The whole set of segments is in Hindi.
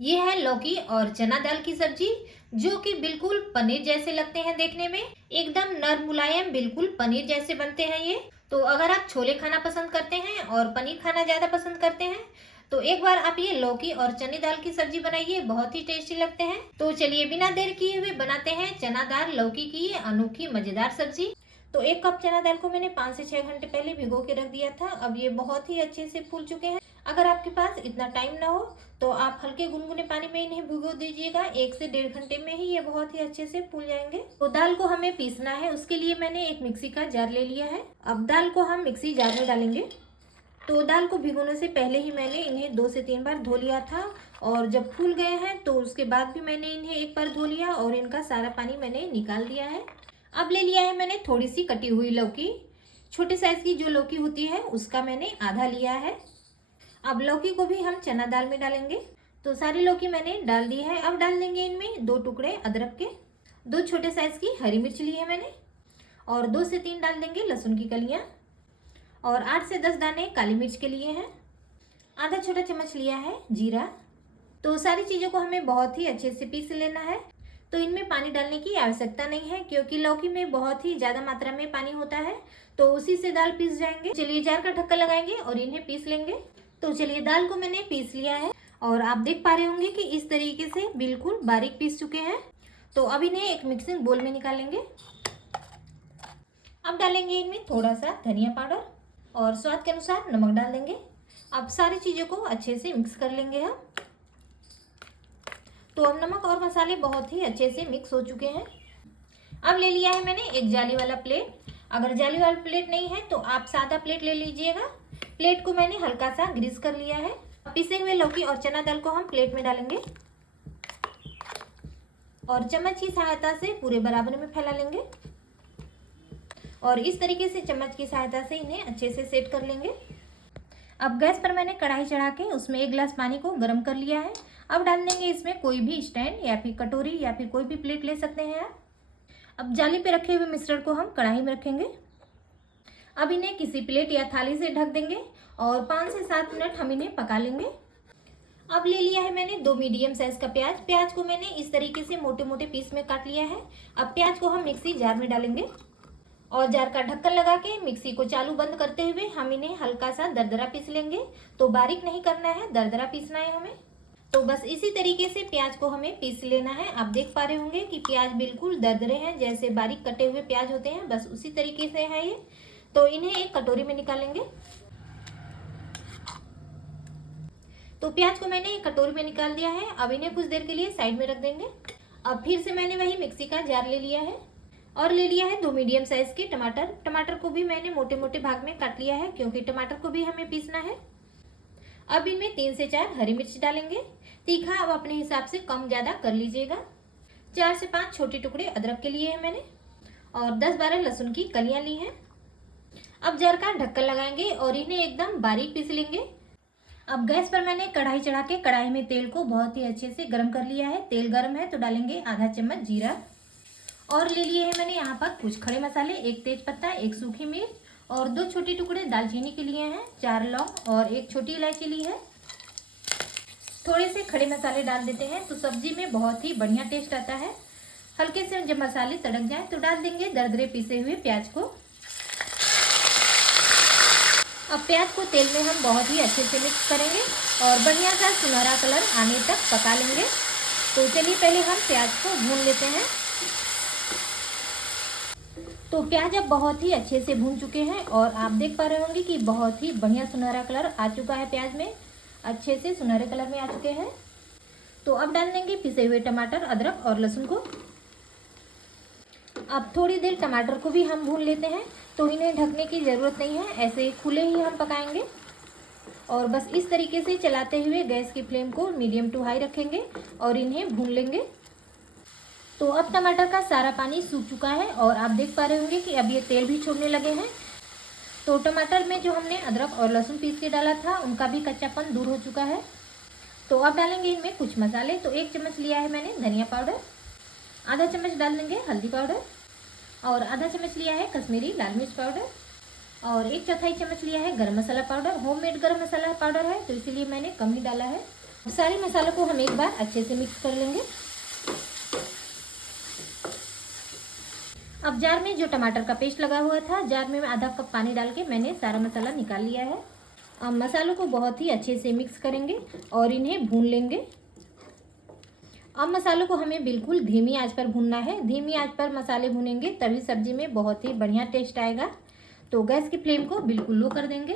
ये है लौकी और चना दाल की सब्जी, जो कि बिल्कुल पनीर जैसे लगते हैं देखने में। एकदम नरम मुलायम, बिल्कुल पनीर जैसे बनते हैं ये। तो अगर आप छोले खाना पसंद करते हैं और पनीर खाना ज्यादा पसंद करते हैं तो एक बार आप ये लौकी और चने दाल की सब्जी बनाइए, बहुत ही टेस्टी लगते हैं। तो चलिए बिना देर किए हुए बनाते हैं चना दाल लौकी की ये अनोखी मजेदार सब्जी। तो 1 कप चना दाल को मैंने 5 से 6 घंटे पहले भिगो के रख दिया था। अब ये बहुत ही अच्छे से फूल चुके हैं। अगर आपके पास इतना टाइम ना हो तो आप हल्के गुनगुने पानी में इन्हें भिगो दीजिएगा। 1 से 1.5 घंटे में ही ये बहुत ही अच्छे से फूल जाएंगे। तो दाल को हमें पीसना है, उसके लिए मैंने एक मिक्सी का जार ले लिया है। अब दाल को हम मिक्सी जार में डालेंगे। तो दाल को भिगोने से पहले ही मैंने इन्हें 2 से 3 बार धो लिया था, और जब फूल गए हैं तो उसके बाद भी मैंने इन्हें एक बार धो लिया और इनका सारा पानी मैंने निकाल दिया है। अब ले लिया है मैंने थोड़ी सी कटी हुई लौकी। छोटे साइज की जो लौकी होती है उसका मैंने आधा लिया है। अब लौकी को भी हम चना दाल में डालेंगे। तो सारी लौकी मैंने डाल दी है। अब डाल देंगे इनमें 2 टुकड़े अदरक के, 2 छोटे साइज की हरी मिर्च ली है मैंने, और 2 से 3 डाल देंगे लहसुन की कलियां, और 8 से 10 दाने काली मिर्च के लिए हैं। आधा छोटा चम्मच लिया है जीरा। तो सारी चीज़ों को हमें बहुत ही अच्छे से पीस लेना है। तो इनमें पानी डालने की आवश्यकता नहीं है, क्योंकि लौकी में बहुत ही ज़्यादा मात्रा में पानी होता है, तो उसी से दाल पीस जाएंगे। चलिए जार का ढक्कन लगाएंगे और इन्हें पीस लेंगे। तो चलिए दाल को मैंने पीस लिया है, और आप देख पा रहे होंगे कि इस तरीके से बिल्कुल बारीक पीस चुके हैं। तो अब इन्हें एक मिक्सिंग बोल में निकालेंगे। अब डालेंगे इनमें थोड़ा सा धनिया पाउडर और स्वाद के अनुसार नमक डाल देंगे। अब सारी चीज़ों को अच्छे से मिक्स कर लेंगे हम। तो अब नमक और मसाले बहुत ही अच्छे से मिक्स हो चुके हैं। अब ले लिया है मैंने एक जाली वाला प्लेट। अगर जाली वाला प्लेट नहीं है तो आप सादा प्लेट ले लीजिएगा। प्लेट को मैंने हल्का सा ग्रीस कर लिया है। पिसे हुए लौकी और चना दाल को हम प्लेट में डालेंगे और चम्मच की सहायता से पूरे बराबर में फैला लेंगे, और इस तरीके से चम्मच की सहायता से इन्हें अच्छे से सेट कर लेंगे। अब गैस पर मैंने कढ़ाई चढ़ा के उसमें 1 गिलास पानी को गर्म कर लिया है। अब डाल देंगे इसमें कोई भी स्टैंड या फिर कटोरी या फिर कोई भी प्लेट ले सकते हैं आप। अब जाली पे रखे हुए मिश्रण को हम कढ़ाई में रखेंगे। अब इन्हें किसी प्लेट या थाली से ढक देंगे और 5 से 7 मिनट हम इन्हें पका लेंगे। अब ले लिया है मैंने 2 मीडियम साइज का प्याज। प्याज को मैंने इस तरीके से मोटे मोटे पीस में काट लिया है। अब प्याज को हम मिक्सी जार में डालेंगे और जार का ढक्कन लगा के मिक्सी को चालू बंद करते हुए हम इन्हें हल्का सा दरदरा पीस लेंगे। तो बारीक नहीं करना है, दरदरा पीसना है हमें। तो बस इसी तरीके से प्याज को हमें पीस लेना है। आप देख पा रहे होंगे कि प्याज बिल्कुल दरदरे हैं, जैसे बारीक कटे हुए प्याज होते हैं, बस उसी तरीके से है ये। तो इन्हें एक कटोरी में निकालेंगे। तो प्याज को मैंने एक कटोरी में निकाल दिया है। अब इन्हें कुछ देर के लिए साइड में रख देंगे। अब फिर से मैंने वही मिक्सी का जार ले लिया है और ले लिया है 2 मीडियम साइज के टमाटर। टमाटर को भी मैंने मोटे मोटे भाग में काट लिया है, क्योंकि टमाटर को भी हमें पीसना है। अब इनमें 3 से 4 हरी मिर्च डालेंगे। तीखा अब अपने हिसाब से कम ज्यादा कर लीजिएगा। 4 से 5 छोटे टुकड़े अदरक के लिए है मैंने, और 10-12 लहसुन की कलियां ली हैं। अब जार का ढक्कन लगाएंगे और इन्हें एकदम बारीक पीस लेंगे। अब गैस पर मैंने कढ़ाई चढ़ा के कढ़ाई में तेल को बहुत ही अच्छे से गर्म कर लिया है। तेल गर्म है तो डालेंगे आधा चम्मच जीरा, और ले लिए है मैंने यहाँ पर कुछ खड़े मसाले, 1 तेज पत्ता, 1 सूखी मिर्च और 2 छोटे टुकड़े दालचीनी के लिए हैं, 4 लौंग और 1 छोटी इलायची ली है। थोड़े से खड़े मसाले डाल देते हैं तो सब्जी में बहुत ही बढ़िया टेस्ट आता है। हल्के से जब मसाले तड़क जाए तो डाल देंगे दरदरे पीसे हुए प्याज को। अब प्याज को तेल में हम बहुत ही अच्छे से मिक्स करेंगे और बढ़िया सा सुनहरा कलर आने तक पका लेंगे। तो चलिए पहले हम प्याज को भून लेते हैं। तो प्याज अब बहुत ही अच्छे से भून चुके हैं और आप देख पा रहे होंगे कि बहुत ही बढ़िया सुनहरा कलर आ चुका है। प्याज में अच्छे से सुनहरे कलर में आ चुके हैं। तो अब डाल देंगे पिसे हुए टमाटर, अदरक और लहसुन को। अब थोड़ी देर टमाटर को भी हम भून लेते हैं। तो इन्हें ढकने की ज़रूरत नहीं है, ऐसे ही खुले ही हम पकाएंगे, और बस इस तरीके से चलाते हुए गैस की फ्लेम को मीडियम टू हाई रखेंगे और इन्हें भून लेंगे। तो अब टमाटर का सारा पानी सूख चुका है और आप देख पा रहे होंगे कि अब ये तेल भी छोड़ने लगे हैं। तो टमाटर में जो हमने अदरक और लहसुन पीस के डाला था उनका भी कच्चापन दूर हो चुका है। तो अब डालेंगे इनमें कुछ मसाले। तो 1 चम्मच लिया है मैंने धनिया पाउडर, आधा चम्मच डाल देंगे हल्दी पाउडर, और आधा चम्मच लिया है कश्मीरी लाल मिर्च पाउडर, और 1/4 चम्मच लिया है गरम मसाला पाउडर। होममेड गरम मसाला पाउडर है तो इसीलिए मैंने कम ही डाला है। सारे मसालों को हम एक बार अच्छे से मिक्स कर लेंगे। अब जार में जो टमाटर का पेस्ट लगा हुआ था, जार में आधा कप पानी डाल के मैंने सारा मसाला निकाल लिया है। अब मसालों को बहुत ही अच्छे से मिक्स करेंगे और इन्हें भून लेंगे। अब मसालों को हमें बिल्कुल धीमी आंच पर भूनना है। धीमी आंच पर मसाले भूनेंगे तभी सब्जी में बहुत ही बढ़िया टेस्ट आएगा। तो गैस की फ्लेम को बिल्कुल लो कर देंगे।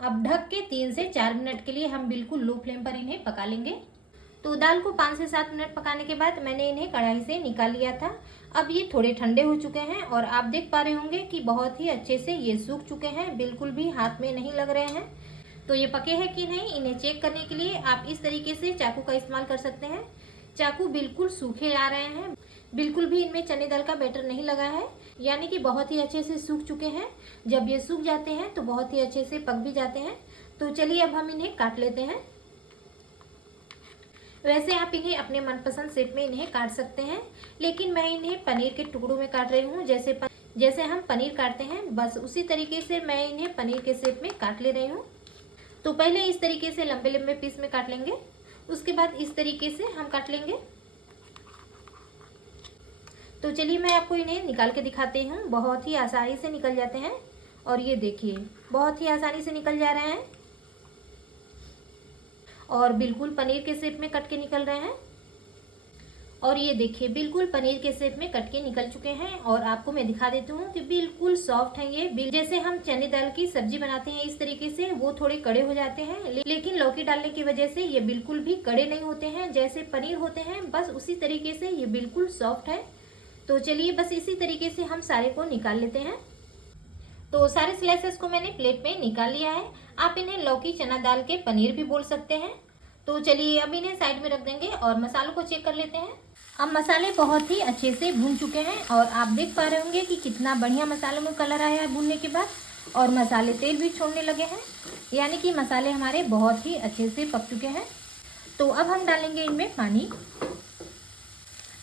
अब ढक के 3 से 4 मिनट के लिए हम बिल्कुल लो फ्लेम पर इन्हें पका लेंगे। तो दाल को 5 से 7 मिनट पकाने के बाद मैंने इन्हें कढ़ाई से निकाल लिया था। अब ये थोड़े ठंडे हो चुके हैं और आप देख पा रहे होंगे कि बहुत ही अच्छे से ये सूख चुके हैं, बिल्कुल भी हाथ में नहीं लग रहे हैं। तो ये पके हैं कि नहीं, इन्हें चेक करने के लिए आप इस तरीके से चाकू का इस्तेमाल कर सकते हैं। चाकू बिल्कुल सूखे आ रहे हैं, बिल्कुल भी इनमें चने दाल का बैटर नहीं लगा है, यानी कि बहुत ही अच्छे से सूख चुके हैं। जब ये सूख जाते हैं तो बहुत ही अच्छे से पक भी जाते हैं। तो चलिए अब हम इन्हें काट लेते हैं। वैसे आप इन्हें अपने मनपसंद शेप में इन्हें काट सकते हैं, लेकिन मैं इन्हें पनीर के टुकड़ों में काट रही हूँ। जैसे हम पनीर काटते हैं बस उसी तरीके से मैं इन्हें पनीर के शेप में काट ले रही हूँ। तो पहले इस तरीके से लंबे लंबे पीस में काट लेंगे, उसके बाद इस तरीके से हम काट लेंगे। तो चलिए मैं आपको इन्हें निकाल के दिखाती हूँ। बहुत ही आसानी से निकल जाते हैं और ये देखिए बहुत ही आसानी से निकल जा रहे हैं और बिल्कुल पनीर के शेप में कट के निकल रहे हैं। और ये देखिए बिल्कुल पनीर के शेप में कट के निकल चुके हैं। और आपको मैं दिखा देती हूँ कि बिल्कुल सॉफ्ट है ये। जैसे हम चने दाल की सब्जी बनाते हैं इस तरीके से, वो थोड़े कड़े हो जाते हैं, लेकिन लौकी डालने की वजह से ये बिल्कुल भी कड़े नहीं होते हैं। जैसे पनीर होते हैं बस उसी तरीके से ये बिल्कुल सॉफ्ट है। तो चलिए बस इसी तरीके से हम सारे को निकाल लेते हैं। तो सारे स्लाइसेस को मैंने प्लेट में निकाल लिया है। आप इन्हें लौकी चना दाल के पनीर भी बोल सकते हैं। तो चलिए अब इन्हें साइड में रख देंगे और मसालों को चेक कर लेते हैं। अब मसाले बहुत ही अच्छे से भून चुके हैं और आप देख पा रहे होंगे कि कितना बढ़िया मसालों में कलर आया है भूनने के बाद, और मसाले तेल भी छोड़ने लगे हैं, यानी कि मसाले हमारे बहुत ही अच्छे से पक चुके हैं। तो अब हम डालेंगे इनमें पानी।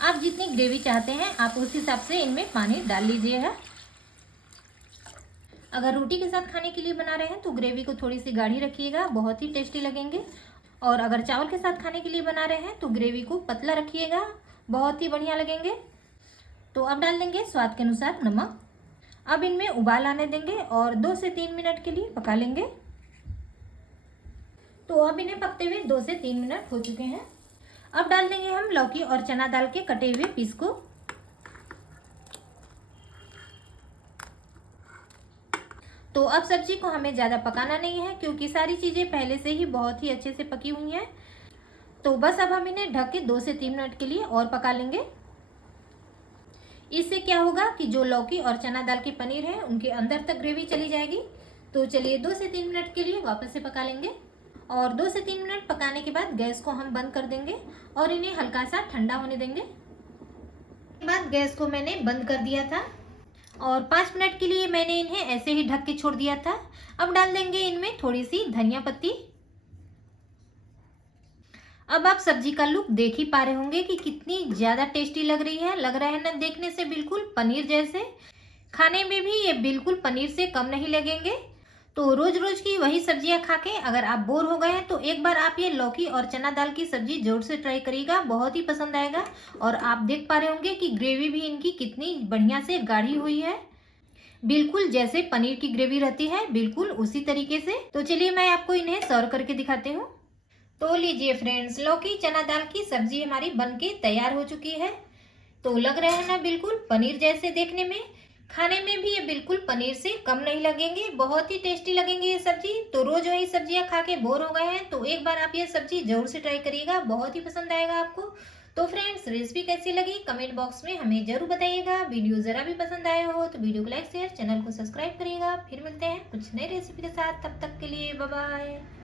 आप जितनी ग्रेवी चाहते हैं आप उस हिसाब से इनमें पानी डाल लीजिएगा। अगर रोटी के साथ खाने के लिए बना रहे हैं तो ग्रेवी को थोड़ी सी गाढ़ी रखिएगा, बहुत ही टेस्टी लगेंगे। और अगर चावल के साथ खाने के लिए बना रहे हैं तो ग्रेवी को पतला रखिएगा, बहुत ही बढ़िया लगेंगे। तो अब डाल देंगे स्वाद के अनुसार नमक। अब इनमें उबाल आने देंगे और 2 से 3 मिनट के लिए पका लेंगे। तो अब इन्हें पकते हुए 2 से 3 मिनट हो चुके हैं। अब डाल देंगे हम लौकी और चना दाल के कटे हुए पीस को। तो अब सब्जी को हमें ज़्यादा पकाना नहीं है, क्योंकि सारी चीज़ें पहले से ही बहुत ही अच्छे से पकी हुई हैं। तो बस अब हम इन्हें ढक के 2 से 3 मिनट के लिए और पका लेंगे। इससे क्या होगा कि जो लौकी और चना दाल की पनीर है उनके अंदर तक ग्रेवी चली जाएगी। तो चलिए 2 से 3 मिनट के लिए वापस से पका लेंगे। और 2 से 3 मिनट पकाने के बाद गैस को हम बंद कर देंगे और इन्हें हल्का सा ठंडा होने देंगे। उसके बाद गैस को मैंने बंद कर दिया था और 5 मिनट के लिए मैंने इन्हें ऐसे ही ढक के छोड़ दिया था। अब डाल देंगे इनमें थोड़ी सी धनिया पत्ती। अब आप सब्जी का लुक देख ही पा रहे होंगे कि कितनी ज़्यादा टेस्टी लग रही है। लग रहा है ना देखने से बिल्कुल पनीर जैसे, खाने में भी ये बिल्कुल पनीर से कम नहीं लगेंगे। तो रोज रोज की वही सब्जियां खा के अगर आप बोर हो गए हैं तो एक बार आप ये लौकी और चना दाल की सब्जी जरूर से ट्राई करिएगा, बहुत ही पसंद आएगा। और आप देख पा रहे होंगे कि ग्रेवी भी इनकी कितनी बढ़िया से गाढ़ी हुई है, बिल्कुल जैसे पनीर की ग्रेवी रहती है बिल्कुल उसी तरीके से। तो चलिए मैं आपको इन्हें सर्व करके दिखाती हूँ। तो लीजिए फ्रेंड्स, लौकी चना दाल की सब्जी हमारी बनके तैयार हो चुकी है। तो लग रहा है ना बिल्कुल पनीर जैसे देखने में, खाने में भी ये बिल्कुल पनीर से कम नहीं लगेंगे, बहुत ही टेस्टी लगेंगे ये सब्जी। तो रोज वही सब्जियां खा के बोर हो गए हैं तो एक बार आप ये सब्जी जरूर से ट्राई करिएगा, बहुत ही पसंद आएगा आपको। तो फ्रेंड्स, रेसिपी कैसी लगी कमेंट बॉक्स में हमें जरूर बताइएगा। वीडियो जरा भी पसंद आया हो तो वीडियो को लाइक शेयर, चैनल को सब्सक्राइब करिएगा। फिर मिलते हैं कुछ नई रेसिपी के साथ, तब तक के लिए बाय बाय।